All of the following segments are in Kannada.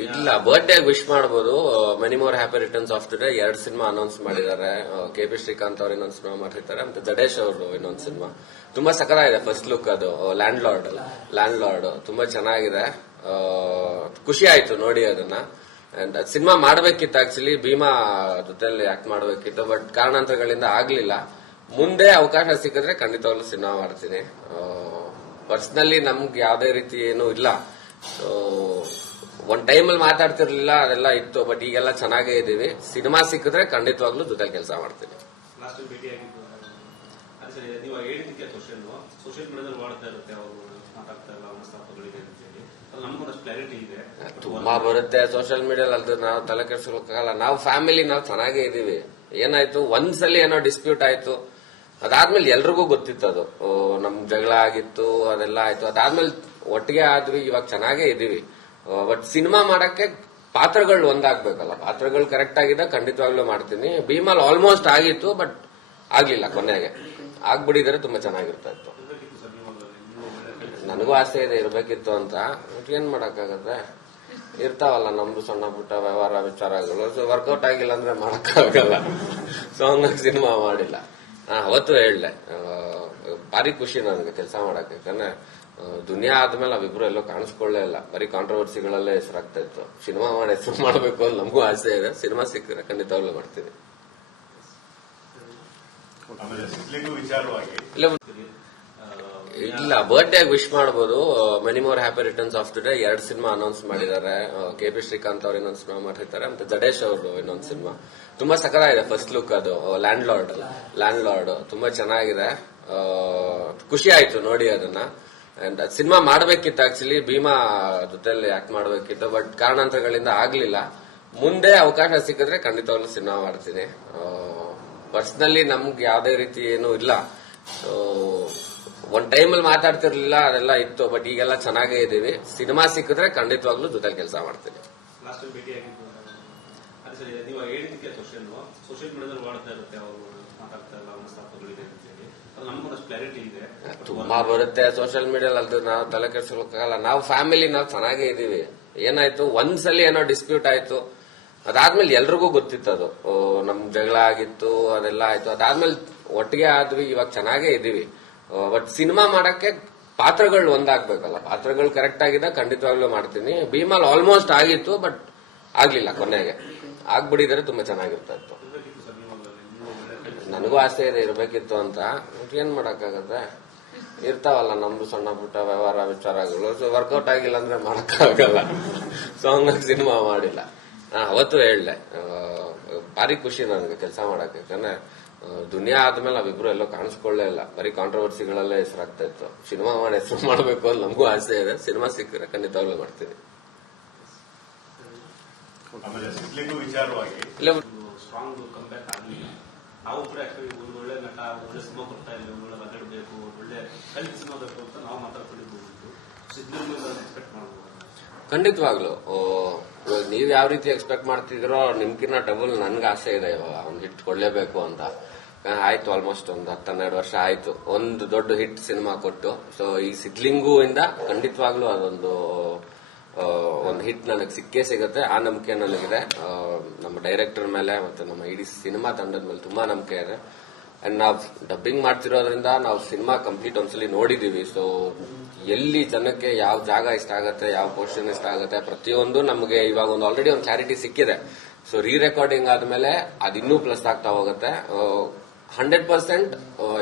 ಇಲ್ಲ, ಬರ್ತ್ಡೇ ವಿಶ್ ಮಾಡಬಹುದು. Many more happy returns of the day 2 cinema announce ಮಾಡಿದ್ದಾರೆ. ಕೆ.ಪಿ. ಶ್ರೀಕಾಂತ್ ಅವರು ಇನ್ನೊಂದು ಸಿನಿಮಾ ಮಾಡಿರ್ತಾರೆ, ಮತ್ತೆ ಜಡೇಶ್ ಅವರು ಇನ್ನೊಂದು ಸಿನಿಮಾ. ತುಂಬಾ ಸಕಲಾಗಿದೆ ಫಸ್ಟ್ ಲುಕ್. ಅದು ಲ್ಯಾಂಡ್ ಲಾರ್ಡ್ ತುಂಬಾ ಚೆನ್ನಾಗಿದೆ. ಖುಷಿ ಆಯ್ತು ನೋಡಿ ಅದನ್ನ. ಅಂಡ್ ಸಿನಿಮಾ ಮಾಡಬೇಕಿತ್ತು, ಆಕ್ಚುಲಿ ಭೀಮಾ ಜೊತೆಲಿ ಆಕ್ಟ್ ಮಾಡಬೇಕಿತ್ತು, ಬಟ್ ಕಾರಣಾಂತರಗಳಿಂದ ಆಗ್ಲಿಲ್ಲ. ಮುಂದೆ ಅವಕಾಶ ಸಿಕ್ಕಿದ್ರೆ ಖಂಡಿತವಾಗ್ಲೂ ಸಿನಿಮಾ ಮಾಡ್ತೀನಿ. ಪರ್ಸನಲಿ ನಮ್ಗೆ ಯಾವ್ದೇ ರೀತಿ ಏನೂ ಇಲ್ಲ. ಒಂದ್ ಟೈಮಲ್ಲಿ ಮಾತಾಡ್ತಿರ್ಲಿಲ್ಲ, ಅದೆಲ್ಲ ಇತ್ತು. ಬಟ್ ಈಗೆಲ್ಲ ಚೆನ್ನಾಗೇ ಇದೀವಿ. ಸಿನಿಮಾ ಸಿಕ್ಕಿದ್ರೆ ಖಂಡಿತವಾಗ್ಲೂ ಜೊತೆ ಕೆಲಸ ಮಾಡ್ತೀನಿ. ತುಂಬಾ ಬರುತ್ತೆ ಸೋಷಿಯಲ್ ಮೀಡಿಯಾದಲ್ಲಿ. ಅದು ನಾವು ತಲೆ ಕೆಡಿಸ್ಕೊಳ್ಳೋಕ್ಕಾಗಲ್ಲ. ನಾವು ಫ್ಯಾಮಿಲಿ ನಾವು ಚೆನ್ನಾಗೇ ಇದೀವಿ. ಏನಾಯ್ತು, ಒಂದ್ಸಲಿ ಏನೋ ಡಿಸ್ಪ್ಯೂಟ್ ಆಯ್ತು, ಅದಾದ್ಮೇಲೆ ಎಲ್ರಿಗೂ ಗೊತ್ತಿತ್ತು ಅದು. ನಮ್ ಜಗಳ ಆಗಿತ್ತು, ಅದೆಲ್ಲ ಆಯ್ತು. ಅದಾದ್ಮೇಲೆ ಒಟ್ಟಿಗೆ ಆದ್ವಿ, ಇವಾಗ ಚೆನ್ನಾಗೇ ಇದೀವಿ. ಬಟ್ ಸಿನಿಮಾ ಮಾಡಕ್ಕೆ ಪಾತ್ರಗಳು ಒಂದಾಗ್ಬೇಕಲ್ಲ. ಪಾತ್ರಗಳು ಕರೆಕ್ಟ್ ಆಗಿದೆ, ಖಂಡಿತವಾಗ್ಲೂ ಮಾಡ್ತೀನಿ. ಭೀಮಲ್ ಆಲ್ಮೋಸ್ಟ್ ಆಗಿತ್ತು, ಬಟ್ ಆಗ್ಲಿಲ್ಲ. ಕೊನೆಗೆ ಆಗ್ಬಿಡಿದ್ರೆ ತುಂಬಾ ಚೆನ್ನಾಗಿರ್ತಾ ಇತ್ತು. ನನಗೂ ಆಸೆ ಇದೆ ಇರ್ಬೇಕಿತ್ತು ಅಂತ. ಏನ್ ಮಾಡಕ್ಕಾಗತ್ತೆ, ಇರ್ತಾವಲ್ಲ ನಮ್ದು ಸಣ್ಣ ಪುಟ್ಟ ವ್ಯವಹಾರ ವಿಚಾರಗಳು. ವರ್ಕೌಟ್ ಆಗಿಲ್ಲ ಅಂದ್ರೆ ಮಾಡಕ್ಕಾಗಲ್ಲ. ಸೊ ಹಂಗಾಗಿ ಸಿನಿಮಾ ಮಾಡಿಲ್ಲ. ಅವತ್ತು ಹೇಳ್ದೆ, ಭಾರಿ ಖುಷಿ ನನಗೆ ಕೆಲಸ ಮಾಡಕ್ಕೆ. ಯಾಕಂದ್ರೆ ದುನಿಯಾ ಆದ್ಮೇಲೆ ನಾವಿಬ್ರು ಎಲ್ಲೋ ಕಾಣಿಸ್ಕೊಳ್ಳೇ ಇಲ್ಲ. ಬರೀ ಕಾಂಟ್ರವರ್ಸಿಗಳಲ್ಲೇ ಹೆಸರಾಗ್ತಾ ಇತ್ತು. ಸಿನಿಮಾ ಮಾಡಿ ಹೆಸರು ಮಾಡಬೇಕು ಅಂತ ನಮಗೂ ಆಸೆ ಇದೆ. ಸಿನಿಮಾ ಸಿಕ್ಕಿದ್ರೆ ಖಂಡಿತವಾಗ್ಲೂ ಮಾಡ್ತೀನಿ. ಇಲ್ಲ, ಬರ್ತ್ಡೇ ವಿಶ್ ಮಾಡಬಹುದು. Many more happy returns of the day 2 cinema announce ಮಾಡಿದ್ದಾರೆ. ಕೆ.ಪಿ. ಶ್ರೀಕಾಂತ್ ಅವರು ಇನ್ನೊಂದು ಸಿನಿಮಾ ಮಾಡಿರ್ತಾರೆ, ಮತ್ತೆ ಜಡೇಶ್ ಅವರು ಇನ್ನೊಂದು ಸಿನಿಮಾ. ತುಂಬಾ ಸಕಲಾಗಿದೆ ಫಸ್ಟ್ ಲುಕ್. ಅದು ಲ್ಯಾಂಡ್ ಲಾರ್ಡ್ ತುಂಬಾ ಚೆನ್ನಾಗಿದೆ. ಖುಷಿ ಆಯ್ತು ನೋಡಿ ಅದನ್ನ. ಅಂಡ್ ಸಿನಿಮಾ ಮಾಡಬೇಕಿತ್ತು, ಆಕ್ಚುಲಿ ಭೀಮಾ ಜೊತೆಲಿ ಆಕ್ಟ್ ಮಾಡಬೇಕಿತ್ತು, ಬಟ್ ಕಾರಣಾಂತರಗಳಿಂದ ಆಗ್ಲಿಲ್ಲ. ಮುಂದೆ ಅವಕಾಶ ಸಿಕ್ಕಿದ್ರೆ ಖಂಡಿತವಾಗ್ಲೂ ಸಿನಿಮಾ ಮಾಡ್ತೀನಿ. ಪರ್ಸನಲಿ ನಮ್ಗೆ ಯಾವ್ದೇ ರೀತಿ ಏನೂ ಇಲ್ಲ. ಒಂದ್ ಟೈಮಲ್ಲಿ ಮಾತಾಡ್ತಿರ್ಲಿಲ್ಲ, ಅದೆಲ್ಲ ಇತ್ತು. ಬಟ್ ಈಗೆಲ್ಲ ಚೆನ್ನಾಗೇ ಇದೀವಿ. ಸಿನಿಮಾ ಸಿಕ್ಕಿದ್ರೆ ಖಂಡಿತವಾಗ್ಲೂ ಜೊತೆ ಕೆಲಸ ಮಾಡ್ತೀನಿ. ತುಂಬಾ ಬರುತ್ತೆ ಸೋಷಿಯಲ್ ಮೀಡಿಯಾದಲ್ಲಿ. ಅದು ನಾವು ತಲೆ ಕೆಡಿಸ್ಕೊಳ್ಳೋಕ್ಕಾಗಲ್ಲ. ನಾವು ಫ್ಯಾಮಿಲಿ ನಾವು ಚೆನ್ನಾಗೇ ಇದೀವಿ. ಏನಾಯ್ತು, ಒಂದ್ಸಲಿ ಏನೋ ಡಿಸ್ಪ್ಯೂಟ್ ಆಯ್ತು, ಅದಾದ್ಮೇಲೆ ಎಲ್ರಿಗೂ ಗೊತ್ತಿತ್ತು ಅದು. ನಮ್ ಜಗಳ ಆಗಿತ್ತು, ಅದೆಲ್ಲ ಆಯ್ತು. ಅದಾದ್ಮೇಲೆ ಒಟ್ಟಿಗೆ ಆದ್ವಿ, ಇವಾಗ ಚೆನ್ನಾಗೇ ಇದೀವಿ. ಬಟ್ ಸಿನಿಮಾ ಮಾಡಕ್ಕೆ ಪಾತ್ರಗಳು ಒಂದಾಗ್ಬೇಕಲ್ಲ. ಪಾತ್ರಗಳು ಕರೆಕ್ಟ್ ಆಗಿದೆ, ಖಂಡಿತವಾಗ್ಲೂ ಮಾಡ್ತೀನಿ. ಭೀಮಲ್ ಆಲ್ಮೋಸ್ಟ್ ಆಗಿತ್ತು, ಬಟ್ ಆಗ್ಲಿಲ್ಲ. ಕೊನೆಗೆ ಆಗ್ಬಿಡಿದ್ರೆ ತುಂಬಾ ಚೆನ್ನಾಗಿರ್ತಾ ಇತ್ತು. ನನಗೂ ಆಸೆ ಇದೆ ಇರ್ಬೇಕಿತ್ತು ಅಂತ. ಏನ್ ಮಾಡಕ್ಕಾಗತ್ತೆ, ಇರ್ತಾವಲ್ಲ ನಮ್ದು ಸಣ್ಣ ಪುಟ್ಟ ವ್ಯವಹಾರ ವಿಚಾರಗಳು. ವರ್ಕೌಟ್ ಆಗಿಲ್ಲ ಅಂದ್ರೆ ಮಾಡಕ್ಕಾಗಲ್ಲ. ಸೊ ಹಂಗಾಗಿ ಸಿನಿಮಾ ಮಾಡಿಲ್ಲ. ಅವತ್ತು ಹೇಳ್ದೆ, ಭಾರಿ ಖುಷಿ ನನಗೆ ಕೆಲಸ ಮಾಡಕ್ಕೆ. ಯಾಕಂದ್ರೆ ದುನಿಯಾ ಆದ್ಮೇಲೆ ನಾವಿಬ್ರು ಎಲ್ಲೋ ಕಾಣಿಸ್ಕೊಳ್ಳೇ ಇಲ್ಲ. ಬರೀ ಕಾಂಟ್ರವರ್ಸಿಗಳಲ್ಲೇ ಹೆಸರಾಗ್ತಾ ಇತ್ತು. ಸಿನಿಮಾ ಮಾಡಿ ಹೆಸರು ಮಾಡಬೇಕು ಅಂತ ನಮಗೂ ಆಸೆ ಇದೆ. ಸಿನಿಮಾ ಸಿಕ್ಕಿದ್ರೆ ಖಂಡಿತವಾಗ್ಲೂ ಮಾಡ್ತೀನಿ. ನಾವು ಕೂಡ ಒಂದು ಒಳ್ಳೆ ನಟ, ಒಳ್ಳೆ ಸಿನಿಮಾ ಬರ್ತಾ ಇಲ್ಲ, ಒಳ್ಳೆ ಮಾತಾಡಬೇಕು, ಒಳ್ಳೆ ಕಲಿತ ಸಿನಿಮಾ ಬೇಕು ಅಂತ ನಾವು ಮಾತಾಡ್ಕೊಂಡಿರ್ಬೋದು. ಎಕ್ಸ್ಪೆಕ್ಟ್ ಮಾಡಬಹುದು. ಖಂಡಿತವಾಗ್ಲು ನೀವ್ ಯಾವ ರೀತಿ ಎಕ್ಸ್ಪೆಕ್ಟ್ ಮಾಡ್ತಿದ್ರೋ ನಿಮ್ಗಿನ್ನ ಡಬಲ್ ನನ್ಗೆ ಆಸೆ ಇದೆ. ಇವಾಗ ಒಂದು ಹಿಟ್ ಕೊಡ್ಲೇಬೇಕು ಅಂತ. ಆಯ್ತು, ಆಲ್ಮೋಸ್ಟ್ ಒಂದು 10-12 ವರ್ಷ ಆಯ್ತು ಒಂದು ದೊಡ್ಡ ಹಿಟ್ ಸಿನಿಮಾ ಕೊಟ್ಟು. ಸೊ ಈ ಸಿದ್ಲಿಂಗು ಇಂದ ಖಂಡಿತವಾಗ್ಲು ಅದೊಂದು ಒಂದು ಹಿಟ್ ನನಗೆ ಸಿಕ್ಕೇ ಸಿಗುತ್ತೆ. ಆ ನಂಬಿಕೆ ನನಗಿದೆ. ನಮ್ಮ ಡೈರೆಕ್ಟರ್ ಮೇಲೆ ಮತ್ತೆ ನಮ್ಮ ಇಡೀ ಸಿನಿಮಾ ತಂಡದ ಮೇಲೆ ತುಂಬಾ ನಂಬಿಕೆ ಇದೆ. ಅಂಡ್ ನಾವ್ ಡಬ್ಬಿಂಗ್ ಮಾಡ್ತಿರೋದ್ರಿಂದ ನಾವು ಸಿನಿಮಾ ಕಂಪ್ಲೀಟ್ ಒಂದ್ಸಲಿ ನೋಡಿದೀವಿ. ಸೊ ಎಲ್ಲಿ ಜನಕ್ಕೆ ಯಾವ ಜಾಗ ಇಷ್ಟ ಆಗತ್ತೆ, ಯಾವ ಪೋರ್ಷನ್ ಇಷ್ಟ ಆಗತ್ತೆ, ಪ್ರತಿಯೊಂದು ನಮಗೆ ಇವಾಗ ಒಂದು ಆಲ್ರೆಡಿ ಒಂದು ಕ್ಲಾರಿಟಿ ಸಿಕ್ಕಿದೆ. ಸೊ ರೀ ರೆಕಾರ್ಡಿಂಗ್ ಆದ್ಮೇಲೆ ಅದಿನ್ನೂ ಪ್ಲಸ್ ಆಗ್ತಾ ಹೋಗುತ್ತೆ. 100%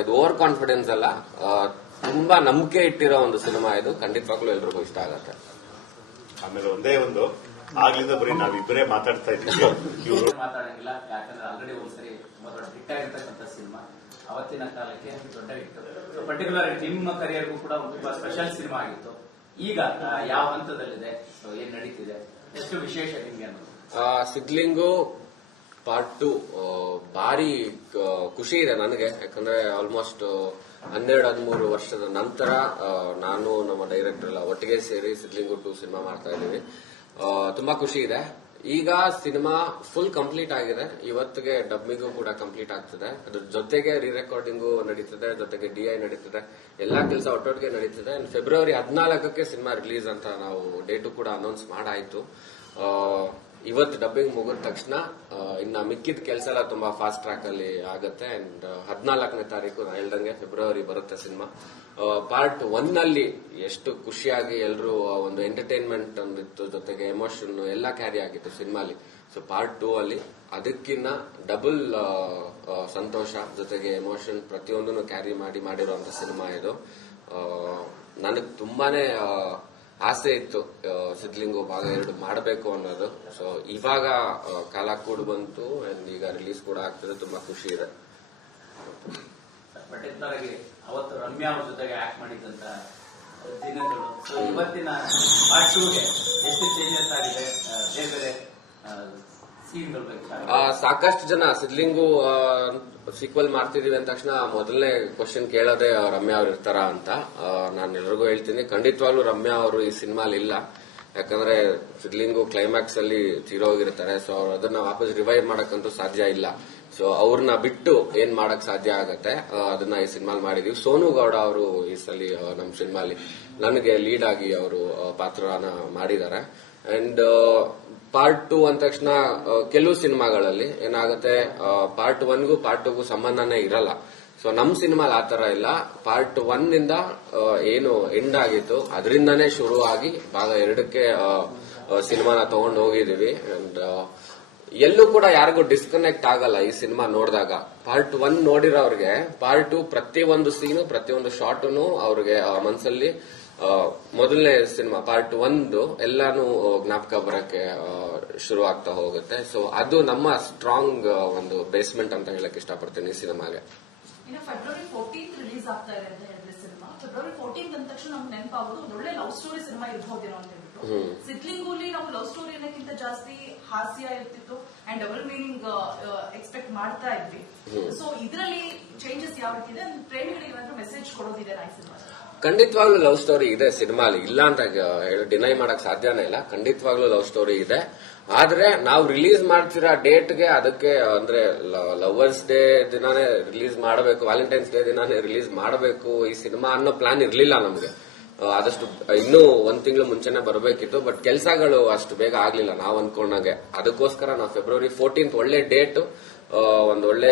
ಇದು ಓವರ್ ಕಾನ್ಫಿಡೆನ್ಸ್ ಅಲ್ಲ, ತುಂಬಾ ನಂಬಿಕೆ ಇಟ್ಟಿರೋ ಒಂದು ಸಿನಿಮಾ ಇದು. ಖಂಡಿತವಾಗ್ಲೂ ಎಲ್ರಿಗೂ ಇಷ್ಟ ಆಗತ್ತೆ. ಆಮೇಲೆ ಒಂದೇ ಒಂದು ಆಗ್ಲಿಂದ ಬರೀ ನಾವಿಬ್ಬರೇ ಮಾತಾಡ್ತಾ ಇದ್ದೀವಿ, ಮಾತಾಡಂಗಿಲ್ಲ. ಯಾಕಂದ್ರೆ ಆಲ್ರೆಡಿ ಒಂದ್ಸರಿ ತುಂಬಾ ದೊಡ್ಡ ಹಿಟ್ ಆಗಿರ್ತಕ್ಕಂಥ ಸಿನಿಮಾ. ಅವತ್ತಿನ ಕಾಲಕ್ಕೆ ದೊಡ್ಡ ಹಿಟ್. ಪರ್ಟಿಕ್ಯುಲರ್ ನಿಮ್ಮ ಕರಿಯರ್ಗೂ ಕೂಡ ಒಂದು ತುಂಬಾ ಸ್ಪೆಷಲ್ ಸಿನಿಮಾ ಆಗಿತ್ತು. ಈಗ ಯಾವ ಹಂತದಲ್ಲಿದೆ, ಏನ್ ನಡೀತಿದೆ, ಎಷ್ಟು ವಿಶೇಷ ನಿಮ್ಗೆ ಅನ್ನೋದು? ಸಿದ್ಲಿಂಗು ಪಾರ್ಟ್ 2 ಭಾರಿ ಖುಷಿ ಇದೆ ನನಗೆ. ಯಾಕಂದ್ರೆ ಆಲ್ಮೋಸ್ಟ್ 12-13 ವರ್ಷದ ನಂತರ ನಾನು ನಮ್ಮ ಡೈರೆಕ್ಟರ್ ಎಲ್ಲ ಒಟ್ಟಿಗೆ ಸೇರಿ ಸಿದ್ಲಿಂಗು 2 ಸಿನಿಮಾ ಮಾಡ್ತಾ ಇದ್ದೀವಿ. ತುಂಬಾ ಖುಷಿ ಇದೆ. ಈಗ ಸಿನಿಮಾ ಫುಲ್ ಕಂಪ್ಲೀಟ್ ಆಗಿದೆ. ಇವತ್ತಿಗೆ ಡಬ್ಬಿಂಗು ಕೂಡ ಕಂಪ್ಲೀಟ್ ಆಗ್ತದೆ. ಅದ್ರ ಜೊತೆಗೆ ರೀ ರೆಕಾರ್ಡಿಂಗು ನಡೀತದೆ, ಜೊತೆಗೆ DI ನಡೀತದೆ. ಎಲ್ಲಾ ಕೆಲಸ ಒಟ್ಟೊಟ್ಟಿಗೆ ನಡೀತದೆ. ಫೆಬ್ರವರಿ 14ಕ್ಕೆ ಸಿನಿಮಾ ರಿಲೀಸ್ ಅಂತ ನಾವು ಡೇಟು ಕೂಡ ಅನೌನ್ಸ್ ಮಾಡಾಯ್ತು. ಇವತ್ತು ಡಬ್ಬಿಂಗ್ ಮುಗಿದ ತಕ್ಷಣ ಇನ್ನ ಮಿಕ್ಕಿದ ಕೆಲಸ ಎಲ್ಲ ತುಂಬಾ ಫಾಸ್ಟ್ ಟ್ರ್ಯಾಕ್ ಅಲ್ಲಿ ಆಗುತ್ತೆ. ಅಂಡ್ 14ನೇ ತಾರೀಕು ನಾ ಹೇಳ್ದಂಗೆ ಫೆಬ್ರವರಿ ಬರುತ್ತೆ ಸಿನಿಮಾ. ಪಾರ್ಟ್ 1 ಅಲ್ಲಿ ಎಷ್ಟು ಖುಷಿಯಾಗಿ ಎಲ್ಲರೂ ಒಂದು ಎಂಟರ್ಟೈನ್ಮೆಂಟ್ ಒಂದಿತ್ತು, ಜೊತೆಗೆ ಎಮೋಷನ್ ಎಲ್ಲ ಕ್ಯಾರಿ ಆಗಿತ್ತು ಸಿನಿಮಾಲಿ. ಸೊ ಪಾರ್ಟ್ 2 ಅಲ್ಲಿ ಅದಕ್ಕಿನ್ನ ಡಬಲ್ ಸಂತೋಷ, ಜೊತೆಗೆ ಎಮೋಷನ್ ಪ್ರತಿಯೊಂದನ್ನು ಕ್ಯಾರಿ ಮಾಡಿರುವಂತ ಸಿನಿಮಾ ಇದು. ನನಗೆ ತುಂಬಾನೇ ಆಸೆ ಇತ್ತು ಸಿದ್ಲಿಂಗು ಭಾಗ 2 ಮಾಡಬೇಕು ಅನ್ನೋದು. ಸೊ ಇವಾಗ ಕಾಲ ಕೂಡ ಬಂತು ಅಂಡ್ ಈಗ ರಿಲೀಸ್ ಕೂಡ ಆಗ್ತದೆ. ತುಂಬಾ ಖುಷಿ ಇದೆ. ಪರ್ಟಿಕ್ಯುಲರ್ ಆಗಿ ಅವತ್ತು ರಮ್ಯಾ ಅವ್ರ ಜೊತೆಗೆ ಆಕ್ಟ್ ಮಾಡಿದಂತ ದಿನಗಳು, ಸೊ ಇವತ್ತಿನ ಪಾರ್ಟ್ 2ಗೆ ಎಷ್ಟು ಚೇಂಜಸ್ ಆಗಿದೆ, ಬೇರೆ ಬೇರೆ ಸೀನ್ಗಳು ಬೇಕು? ಸಾಕಷ್ಟು ಜನ ಸಿದ್ಲಿಂಗು ಸೀಕ್ವಲ್ ಮಾಡ್ತಿದೀವಿ ಅಂದ ತಕ್ಷಣ ಮೊದಲನೇ ಕ್ವಶನ್ ಕೇಳೋದೇ ರಮ್ಯಾ ಅವ್ರು ಇರ್ತಾರ ಅಂತ. ನಾನು ಎಲ್ರಿಗೂ ಹೇಳ್ತೀನಿ, ಖಂಡಿತವಾಗ್ಲೂ ರಮ್ಯಾ ಅವರು ಈ ಸಿನಿಮಾಲಿ ಇಲ್ಲ. ಯಾಕಂದ್ರೆ ಸಿದ್ಲಿಂಗು ಕ್ಲೈಮ್ಯಾಕ್ಸ್ ಅಲ್ಲಿ ತೀರೋಗಿರ್ತಾರೆ. ಸೊ ಅವ್ರು ಅದನ್ನ ವಾಪಸ್ ರಿವೈವ್ ಮಾಡಕ್ಕಂತೂ ಸಾಧ್ಯ ಇಲ್ಲ. ಸೊ ಅವ್ರನ್ನ ಬಿಟ್ಟು ಏನ್ ಮಾಡಕ್ ಸಾಧ್ಯ ಆಗತ್ತೆ, ಅದನ್ನ ಈ ಸಿನಿಮಾಲ್ ಮಾಡಿದೀವಿ. ಸೋನು ಗೌಡ ಅವರು ಈ ಸಲ ನಮ್ಮ ಸಿನಿಮಾಲಿ ನನಗೆ ಲೀಡ್ ಆಗಿ ಅವರು ಪಾತ್ರನ ಮಾಡಿದ್ದಾರೆ. ಅಂಡ್ ಪಾರ್ಟ್ 2 ಅಂದ ತಕ್ಷಣ ಕೆಲವು ಸಿನಿಮಾಗಳಲ್ಲಿ ಏನಾಗುತ್ತೆ, ಪಾರ್ಟ್ 1ಗೂ ಪಾರ್ಟ್ 2ಗೂ ಸಂಬಂಧನೇ ಇರಲ್ಲ. ಸೊ ನಮ್ ಸಿನಿಮಾಲ್ ಆತರ ಇಲ್ಲ. ಪಾರ್ಟ್ 1 ನಿಂದ ಏನು ಎಂಡ್ ಆಗಿತ್ತು ಅದರಿಂದಾನೇ ಶುರು ಆಗಿ ಭಾಗ 2ಕ್ಕೆ ಸಿನಿಮಾನ ತಗೊಂಡು ಹೋಗಿದೀವಿ. ಅಂಡ್ ಎಲ್ಲೂ ಕೂಡ ಯಾರಿಗೂ ಡಿಸ್ಕನೆಕ್ಟ್ ಆಗಲ್ಲ ಈ ಸಿನಿಮಾ ನೋಡಿದಾಗ. ಪಾರ್ಟ್ 1 ನೋಡಿರೋರ್ಗೆ ಪಾರ್ಟ್ 2 ಪ್ರತಿಯೊಂದು ಸೀನು, ಪ್ರತಿಯೊಂದು ಶಾರ್ಟುನು ಅವ್ರಿಗೆ ಮನಸ್ಸಲ್ಲಿ ಮೊದಲನೇ ಸಿನಿಮಾ ಪಾರ್ಟ್ 1 ಎಲ್ಲಾನು ಜ್ಞಾಪಕ ಬರಕ್ಕೆ ಶುರು ಆಗ್ತಾ ಹೋಗುತ್ತೆ. ಸೊ ಅದು ನಮ್ಮ ಸ್ಟ್ರಾಂಗ್ ಒಂದು ಬೇಸ್ಮೆಂಟ್ ಅಂತ ಹೇಳಕ್ ಇಷ್ಟಪಡ್ತೀನಿ ಈ ಸಿನಿಮಾಗೆ. ಇನ್ನು ಫೆಬ್ರವರಿ 14th ರಿಲೀಸ್ ಆಗ್ತಾ ಇದೆ ಅಂತ ಹೇಳಿದ್ರೆ ಸಿನಿಮಾ. ಫೆಬ್ರವರಿ 14th ಅಂದ ತಕ್ಷಣ ನಮ್ಗೆ ನೆನಪಾಗೋದು ಒಂದು ಒಳ್ಳೆ ಲವ್ ಸ್ಟೋರಿ ಸಿನಿಮಾ ಇರ್ಬೋದೇನೋ ಅಂತ ಹೇಳ್ಬಿಟ್ಟು. ಸಿದ್ಲಿಂಗೂಲಿ ನಾವು ಲವ್ ಸ್ಟೋರಿ ಅನ್ನಕ್ಕಿಂತ ಜಾಸ್ತಿ ಹಾಸ್ಯ ಇರ್ತಿತ್ತು ಅಂಡ್ ಡಬಲ್ ಮೀನಿಂಗ್ ಎಕ್ಸ್ಪೆಕ್ಟ್ ಮಾಡ್ತಾ ಇದ್ವಿ. ಸೊ ಇದರಲ್ಲಿ ಚೇಂಜಸ್ ಯಾವ ರೀತಿ ಇದೆ, ಪ್ರೇಮಿಗಳಿಗೆ ಏನಾದ್ರೂ ಮೆಸೇಜ್ ಕೊಡೋದಿದೆ ಈ ಸಿನಿಮಾ? ಖಂಡಿತವಾಗ್ಲೂ ಲವ್ ಸ್ಟೋರಿ ಇದೆ ಸಿನಿಮಾಲಿ, ಇಲ್ಲ ಅಂತ ಡಿನೈ ಮಾಡಕ್ ಸಾಧ್ಯನೇ ಇಲ್ಲ. ಖಂಡಿತವಾಗ್ಲೂ ಲವ್ ಸ್ಟೋರಿ ಇದೆ. ಆದ್ರೆ ನಾವು ರಿಲೀಸ್ ಮಾಡ್ತಿರೋ ಡೇಟ್ಗೆ ಅದಕ್ಕೆ ಅಂದ್ರೆ ಲವರ್ಸ್ ಡೇ ದಿನಾನೇ ರಿಲೀಸ್ ಮಾಡಬೇಕು, ವ್ಯಾಲೆಂಟೈನ್ಸ್ ಡೇ ದಿನಾನೇ ರಿಲೀಸ್ ಮಾಡಬೇಕು ಈ ಸಿನಿಮಾ ಅನ್ನೋ ಪ್ಲಾನ್ ಇರ್ಲಿಲ್ಲ ನಮ್ಗೆ. ಆದಷ್ಟು ಇನ್ನೂ 1 ತಿಂಗಳು ಮುಂಚೆನೆ ಬರಬೇಕಿತ್ತು. ಬಟ್ ಕೆಲಸಗಳು ಅಷ್ಟು ಬೇಗ ಆಗ್ಲಿಲ್ಲ ನಾವು ಅನ್ಕೊಂಡಾಗೆ. ಅದಕ್ಕೋಸ್ಕರ ನಾವು ಫೆಬ್ರವರಿ 14th ಒಳ್ಳೆ ಡೇಟ್, ಒಂದ್ ಒಳ್ಳೆ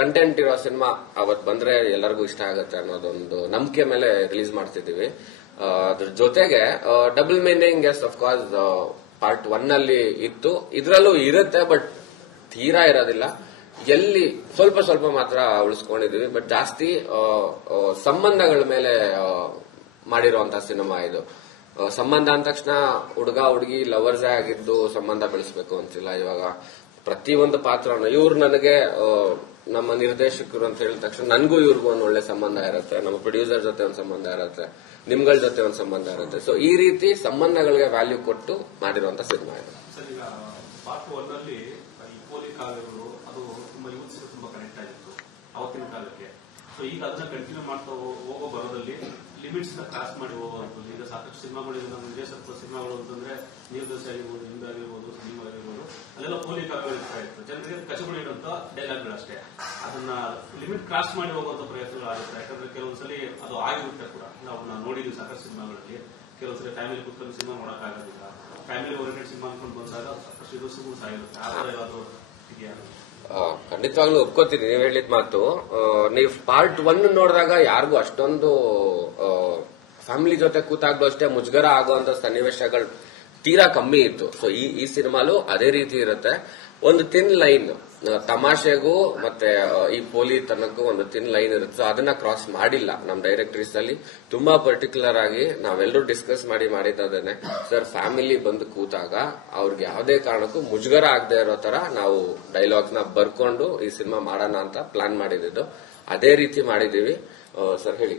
ಕಂಟೆಂಟ್ ಇರೋ ಸಿನಿಮಾ ಅವತ್ ಬಂದ್ರೆ ಎಲ್ಲರಿಗೂ ಇಷ್ಟ ಆಗುತ್ತೆ ಅನ್ನೋದೊಂದು ನಂಬಿಕೆ ಮೇಲೆ ರಿಲೀಸ್ ಮಾಡ್ತಿದೀವಿ. ಅದ್ರ ಜೊತೆಗೆ double meanings of course part 1 ಅಲ್ಲಿ ಇತ್ತು, ಇದ್ರಲ್ಲೂ ಇರುತ್ತೆ, ಬಟ್ ತೀರಾ ಇರೋದಿಲ್ಲ. ಎಲ್ಲಿ ಸ್ವಲ್ಪ ಸ್ವಲ್ಪ ಮಾತ್ರ ಉಳಿಸ್ಕೊಂಡಿದೀವಿ. ಬಟ್ ಜಾಸ್ತಿ ಸಂಬಂಧಗಳ ಮೇಲೆ ಮಾಡಿರುವಂತ ಸಿನಿಮಾ ಇದು. ಸಂಬಂಧ ಅಂದ ತಕ್ಷಣ ಹುಡುಗ ಹುಡುಗಿ ಲವರ್ಸೇ ಆಗಿದ್ದು ಸಂಬಂಧ ಬೆಳೆಸಬೇಕು ಅಂತಿಲ್ಲ. ಇವಾಗ ಪ್ರತಿಯೊಂದು ಪಾತ್ರನ ಇವ್ರು ನನಗೆ ನಮ್ಮ ನಿರ್ದೇಶಕರು ಅಂತ ಹೇಳಿದ ತಕ್ಷಣ ನನಗೂ ಇವ್ರಿಗೂ ಒಂದು ಒಳ್ಳೆ ಸಂಬಂಧ ಇರುತ್ತೆ, ನಮ್ಮ ಪ್ರೊಡ್ಯೂಸರ್ ಜೊತೆ ಒಂದು ಸಂಬಂಧ ಇರುತ್ತೆ, ನಿಮ್ಗಳ ಜೊತೆ ಒಂದು ಸಂಬಂಧ ಇರುತ್ತೆ. ಸೊ ಈ ರೀತಿ ಸಂಬಂಧಗಳಿಗೆ ವ್ಯಾಲ್ಯೂ ಕೊಟ್ಟು ಮಾಡಿರುವಂತ ಸಿನಿಮಾ ಇದು. ಸರ್, ಈಗ ಪಾರ್ಟ್ 1 ಅಲ್ಲಿ ಈ ಪೋಲಿ ಕಾಲಗಳು ಅದು ತುಂಬಾ ಯೂತ್ಸ್ ತುಂಬಾ ಕನೆಕ್ಟ್ ಆಗಿತ್ತು ಅವತ್ತಿನ ಕಾಲಕ್ಕೆ. ಸೊ ಈಗ ಅದನ್ನ ಕಂಟಿನ್ಯೂ ಮಾಡ್ತಾ ಹೋಗೋ ಬರೋದಲ್ಲಿ ಲಿಮಿಟ್ಸ್ ಕ್ರಾಸ್ ಮಾಡಿ ಹೋಗುವಂಥದ್ದು. ಈಗ ಸಾಕಷ್ಟು ಸಿನಿಮಾಗಳಿದೆ, ನಮ್ಮ ವಿಜಯಸತ್ವ ಸಿನಿಮಾಗಳು ಅಂತಂದ್ರೆ ನೀರ್ದೋಸೆ ಆಗಿರ್ಬೋದು, ಹಿಂದೆ ಆಗಿರ್ಬೋದು, ಸಿನಿಮಾ ಆಗಿರ್ಬೋದು, ಅಲ್ಲೆಲ್ಲ ಪೋಲಿ ಕಾಲಗಳು ಇರ್ತಾ ಇತ್ತು. ಜನರಿಗೆ ಕಚಗುಳಿ ಇಡುವಂತ ಡೈಲಾಗ್ಗಳು ಅಷ್ಟೇ. ಅದನ್ನ ಲಿಮಿಟ್ ಕ್ರಾಸ್ ಮಾಡಿ ಹೋಗುವಂತ ಪ್ರಯತ್ನಗಳು ಆಗುತ್ತೆ. ಯಾಕಂದ್ರೆ ಕೆಲವೊಂದ್ಸಲಿ ಅದು ಆಗಿರುತ್ತೆ ಕೂಡ. ನಾವು ನೋಡಿದ್ವಿ ಸಾಕಷ್ಟು ಸಿನಿಮಾಗಳಲ್ಲಿ. ಕೆಲವೊಂದ್ಸಲಿ ಫ್ಯಾಮಿಲಿ ಕುತ್ಕೊಂಡು ಸಿನಿಮಾ ನೋಡಕ್ ಆಗೋದಿಲ್ಲ. ಫ್ಯಾಮಿಲಿ ಓರಿಯೆಂಟೆಡ್ ಸಿನಿಮಾ ಅನ್ಕೊಂಡು ಬಂದಾಗ ಸಾಕಷ್ಟು ಇದು ಸಿಗುಸ್ ಆಗಿರುತ್ತೆ. ಆ ಥರ ಏನಾದ್ರು ಇದೆಯಾ? ಖಂಡಿತವಾಗ್ಲೂ ಒಪ್ಕೋತೀನಿ ನೀವ್ ಹೇಳಿದ ಮಾತು. ನೀವು ಪಾರ್ಟ್ 1 ನೋಡಿದಾಗ ಯಾರಿಗೂ ಅಷ್ಟೊಂದು ಫ್ಯಾಮಿಲಿ ಜೊತೆ ಕೂತಾಗ್ಲೂ ಅಷ್ಟೇ ಮುಜುಗರ ಆಗುವಂತ ಸನ್ನಿವೇಶಗಳು ತೀರಾ ಕಮ್ಮಿ ಇತ್ತು. ಸೊ ಈ ಸಿನಿಮಾಲು ಅದೇ ರೀತಿ ಇರುತ್ತೆ. ಒಂದು ಥಿನ್ ಲೈನ್ ತಮಾಷೆಗೂ ಮತ್ತೆ ಈ ಪೋಲಿ ತನಕ್ಕೂ ಒಂದು ಥಿನ್ ಲೈನ್ ಇರುತ್ತೆ. ಸೊ ಅದನ್ನ ಕ್ರಾಸ್ ಮಾಡಿಲ್ಲ ನಮ್ಮ ಡೈರೆಕ್ಟರ್ಸ್ ಅಲ್ಲಿ. ತುಂಬಾ ಪರ್ಟಿಕ್ಯುಲರ್ ಆಗಿ ನಾವೆಲ್ಲರೂ ಡಿಸ್ಕಸ್ ಮಾಡಿದ್ದದೇನೆ, ಸರ್ ಫ್ಯಾಮಿಲಿ ಬಂದು ಕೂತಾಗ ಅವ್ರಿಗೆ ಯಾವುದೇ ಕಾರಣಕ್ಕೂ ಮುಜುಗರ ಆಗದೆ ಇರೋ ತರ ನಾವು ಡೈಲಾಗ್ಸ್ ನ ಬರ್ಕೊಂಡು ಈ ಸಿನಿಮಾ ಮಾಡೋಣ ಅಂತ ಪ್ಲಾನ್ ಮಾಡಿದ್ದು. ಅದೇ ರೀತಿ ಮಾಡಿದೀವಿ. ಸರ್ ಹೇಳಿ.